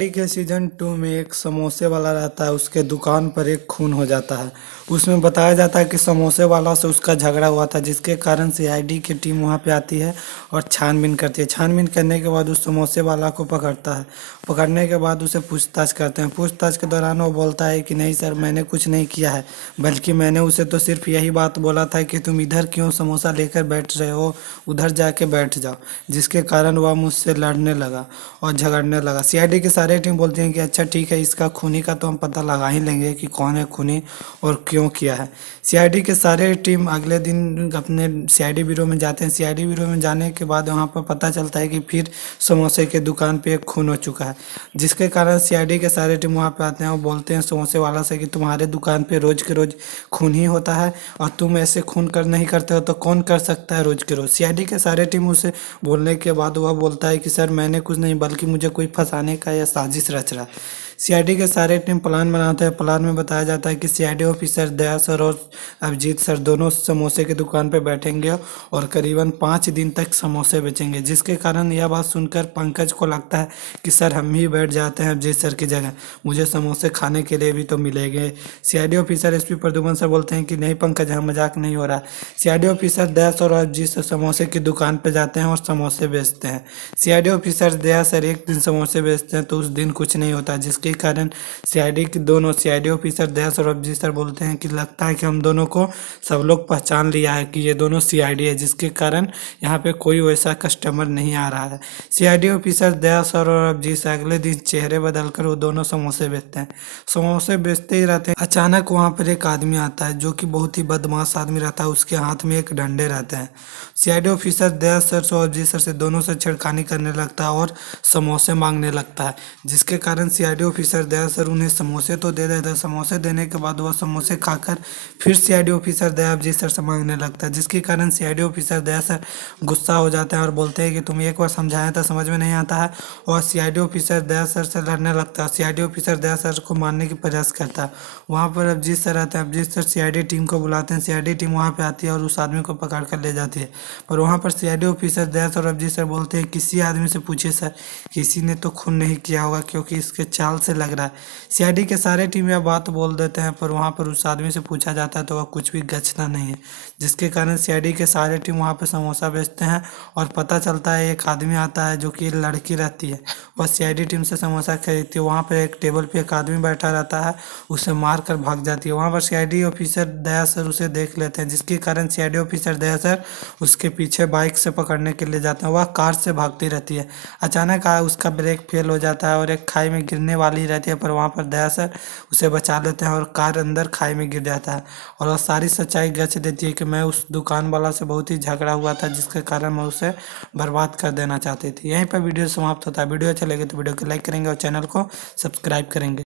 शादी के सीजन 2 में एक समोसे वाला रहता है। उसके दुकान पर एक खून हो जाता है। उसमें बताया जाता है कि समोसे वाला से उसका झगड़ा हुआ था, जिसके कारण सीआईडी की टीम वहां पे आती है और छानबीन करती है। छानबीन करने के बाद उस समोसे वाला को पकड़ता है। पकड़ने के बाद उसे पूछताछ करते हैं। पूछताछ के दौरान वो बोलता है कि नहीं सर, मैंने कुछ नहीं किया है, बल्कि मैंने उसे तो सिर्फ यही बात बोला था कि तुम इधर क्यों समोसा लेकर बैठ रहे हो, उधर जाके बैठ जाओ। जिसके कारण वह मुझसे लड़ने लगा और झगड़ने लगा। सीआईडी की सारी टीम बोलती है कि अच्छा ठीक है, इसका खूनी का तो हम पता लगा ही लेंगे कि कौन है खूनी और क्यों किया है। सीआईडी के सारे टीम अगले दिन अपने सीआईडी ब्यूरो में जाते हैं। सीआईडी ब्यूरो में जाने के बाद वहाँ पर पता चलता है कि फिर समोसे के दुकान पे एक खून हो चुका है। जिसके कारण सीआईडी के सारे टीम वहाँ पे आते हैं और बोलते हैं समोसे वाला से कि तुम्हारे दुकान पे रोज के रोज खून ही होता है, और तुम ऐसे खून कर नहीं करते हो तो कौन कर सकता है रोज के रोज। सीआईडी के सारे टीम उसे बोलने के बाद वह बोलता है कि सर मैंने कुछ नहीं, बल्कि मुझे कोई फंसाने का या साजिश रच रहा है। सीआईडी के सारे टीम प्लान बनाते हैं। प्लान में बताया जाता है कि सीआईडी ऑफिसर दया सर और अभिजीत सर दोनों समोसे की दुकान पर बैठेंगे और करीबन 5 दिन तक समोसे बेचेंगे। जिसके कारण यह बात सुनकर पंकज को लगता है कि सर हम ही बैठ जाते हैं अभिजीत सर की जगह, मुझे समोसे खाने के लिए भी तो मिलेंगे। CID officer SP Pradyuman sir बोलते हैं कि नहीं पंकज, यहाँ मजाक नहीं हो रहा। सीआईडी ऑफिसर दया सर और अभिजीत सर समोसे की दुकान पर जाते हैं और समोसे बेचते हैं। सीआईडी ऑफिसर दया सर एक दिन समोसे बेचते हैं तो उस दिन कुछ नहीं होता, जिसके कारण सीआईडी ऑफिसर दया सर और अभिजीत सर बोलते हैं कि लगता है कि हम दोनों को सब लोग पहचान लिया है कि ये दोनों सीआईडी है, जिसके कारण यहाँ पे कोई वैसा कस्टमर नहीं आ रहा है। सीआईडी ऑफिसर दया सर और अभिजीत सर अगले दिन चेहरे बदलकर वो दोनों समोसे बेचते हैं। समोसे बेचते ही रहते हैं। अचानक वहाँ पर एक आदमी आता है जो कि बहुत ही बदमाश आदमी रहता है। उसके हाथ में एक डंडे रहते हैं। सीआईडी ऑफिसर दया सर और अभिजीत सर से दोनों से छेड़खानी करने लगता है और समोसे मांगने लगता है। जिसके कारण सीआईडी ऑफिसर दया सर उन्हें समोसे तो दे देता है। समोसे देने के बाद वह समोसे खाकर फिर सीआईडी ऑफिसर दया अभिजीत सर से मांगने लगता है। जिसके कारण सीआईडी ऑफिसर दया सर गुस्सा हो जाते हैं और बोलते हैं कि तुम एक बार समझाया था, समझ में नहीं आता है। और सीआईडी ऑफिसर दया सर से लड़ने लगता है। सीआईडी ऑफिसर दया सर को मारने की प्रयास करता है। वहाँ पर अभिजीत सर आते हैं। अभिजीत सर सीआईडी टीम को बुलाते हैं। सीआईडी टीम वहाँ पे आती है और उस आदमी को पकड़ कर ले जाती है। पर वहाँ पर सीआईडी ऑफिसर दया सर और अभिजीत सर बोलते हैं किसी आदमी से पूछिए सर, किसी ने तो खून नहीं किया होगा, क्योंकि इसके चाल से लग रहा है। सीआईडी के सारे टीम यह बात बोल देते हैं, पर वहाँ पर उस आदमी से पूछा जाता है तो वह कुछ भी गछता नहीं है। जिसके कारण सीआईडी के सारे टीम वहाँ पर समोसा बेचते हैं और पता चलता है एक आदमी आता है जो कि लड़की रहती है। वह सीआईडी टीम से समोसा खरीदती है। वहाँ पर एक टेबल पे एक आदमी बैठा रहता है, उसे मार कर भाग जाती है। वहाँ पर सीआईडी ऑफिसर दया सर उसे देख लेते हैं, जिसके कारण सीआईडी ऑफिसर दया सर उसके पीछे बाइक से पकड़ने के लिए जाते हैं। वह कार से भागती रहती है। अचानक उसका ब्रेक फेल हो जाता है और एक खाई में गिरने वाली रहती है, पर वहाँ पर दया सर उसे बचा लेते हैं और कार अंदर खाई में गिर जाता है। और वह सारी सच्चाई गच देती है कि मैं उस दुकान वाला से बहुत ही झगड़ा हुआ था, जिसके कारण मैं उसे बर्बाद कर देना चाहती थी। यहीं पर वीडियो समाप्त होता है। वीडियो अच्छा लगे तो वीडियो को लाइक करेंगे और चैनल को सब्सक्राइब करेंगे।